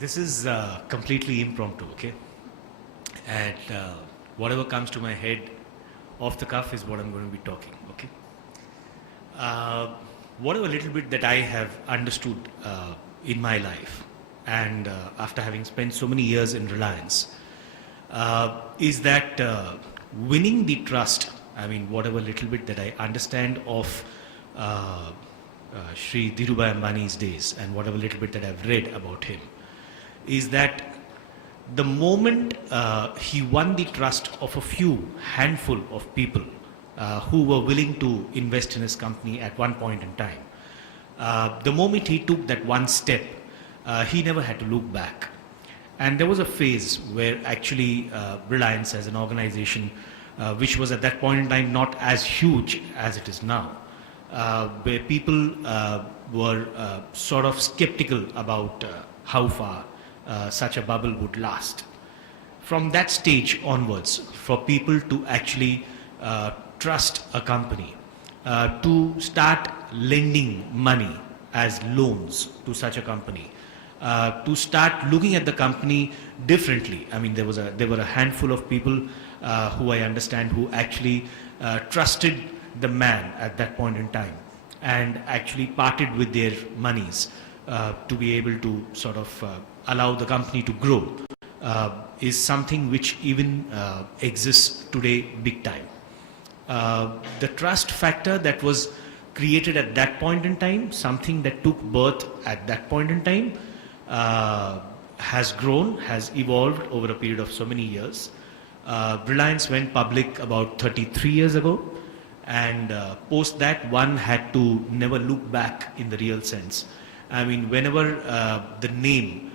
This is completely impromptu, okay? And whatever comes to my head off the cuff is what I'm going to be talking, okay? Whatever little bit that I have understood in my life, and after having spent so many years in Reliance, is that winning the trust, I mean, whatever little bit that I understand of Shri Dhirubhai Ambani's days and whatever little bit that I've read about him, is that the moment he won the trust of a few handful of people who were willing to invest in his company at one point in time, the moment he took that one step, he never had to look back. And there was a phase where actually Reliance as an organization, which was at that point in time not as huge as it is now, where people were sort of skeptical about how far such a bubble would last. From that stage onwards, for people to actually trust a company, to start lending money as loans to such a company, to start looking at the company differently. I mean, there were a handful of people who I understand who actually trusted the man at that point in time and actually parted with their monies to be able to sort of allow the company to grow, is something which even exists today big time. The trust factor that was created at that point in time, something that took birth at that point in time, has grown, has evolved over a period of so many years. Reliance went public about 33 years ago, and post that one had to never look back in the real sense. I mean, whenever the name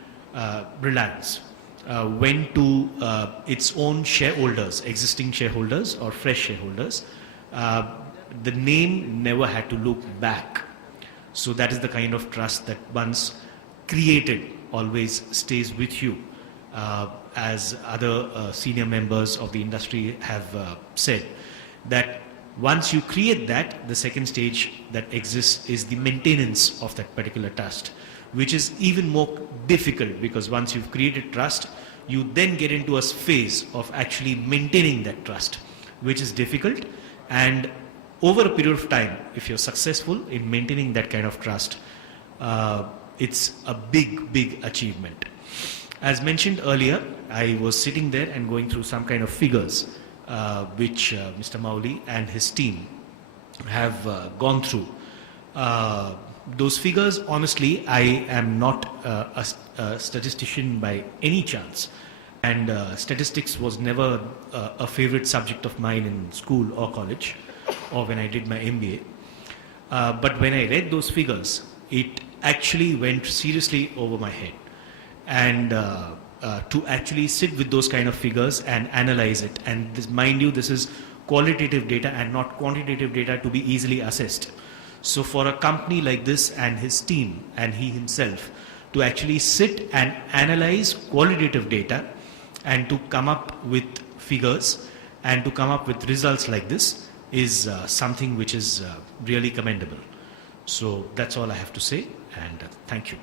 Reliance went to its own shareholders, existing shareholders or fresh shareholders, the name never had to look back. So that is the kind of trust that once created always stays with you. As other senior members of the industry have said, that once you create that, the second stage that exists is the maintenance of that particular trust, which is even more difficult, because once you've created trust, you then get into a phase of actually maintaining that trust, which is difficult. And over a period of time, if you're successful in maintaining that kind of trust, it's a big achievement. As mentioned earlier, I was sitting there and going through some kind of figures which Mr. Mauli and his team have gone through. Those figures, honestly, I am not a statistician by any chance, and statistics was never a favorite subject of mine in school or college or when I did my MBA. But when I read those figures, it actually went seriously over my head. And to actually sit with those kind of figures and analyze it, and this, mind you, this is qualitative data and not quantitative data to be easily assessed. So for a company like this and his team and he himself to actually sit and analyze qualitative data and to come up with figures and to come up with results like this is something which is really commendable. So that's all I have to say, and thank you.